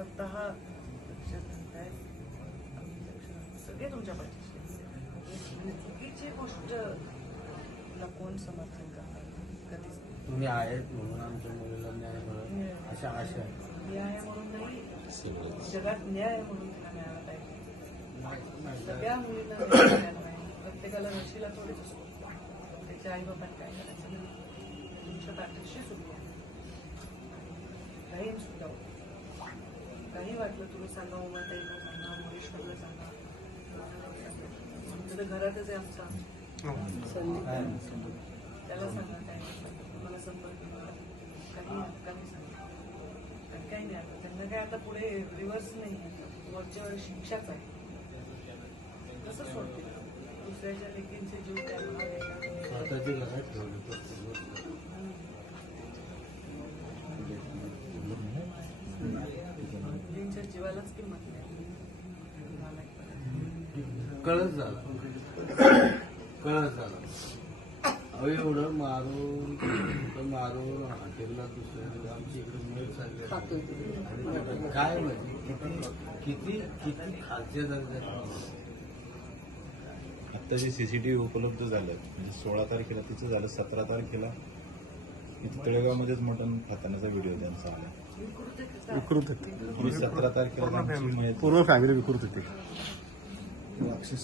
स्वतः लक्षात आणताय सगळे तुमच्या पाठीशी. चुकीची गोष्ट कोण समर्थन करतात? कधीच तुम्ही आहेत म्हणून आमच्या मुलीला न्याय मिळेल अशा आशा आहे. न्याय म्हणून नाही, जगात न्याय म्हणून तिला मिळाला पाहिजे. सगळ्या मुलींना न्याय मिळाला पाहिजे. प्रत्येकाला रशीला थोडीच असतो. त्याच्या आई बाबांनी काय करायचं नाही. तुमच्या पाठीशी सुद्धा काही सुद्धा काही वाटलं तुम्ही सांगा, उमाताईला सांगा, मुरेश्वरला सांगा. आमचं तर घरातच आहे आमचा संदीप, त्याला सांगा काय तुम्हाला संपर्क काही काही सांगा. काही नाही आता त्यांना काय आता पुढे रिव्हर्स नाही, वरच्यावर शिक्षाच आहे. कसं सोडतील दुसऱ्याच्या लेकींचे जीव त्यांना स्वतःची घरात ठेवली. मुलींच्या जीवालाच किंमत नाही. कळत झालं. अहो एवढं मारून हॉटेलला दुसऱ्या आमच्या इकडे मिळत चालले काय म्हणजे किती किती खालच्या दर्जाचे. आता जे सीसीटीव्ही उपलब्ध झाले म्हणजे 16 तारखेला तिचं झालं, 17 तारखेला इथं तळेगावमध्येच मटण खातानाचा व्हिडिओ त्यांचा आला. विकृत होते 17 तारखेला पूर्ण फॅमिली विकृत होती. अक्षय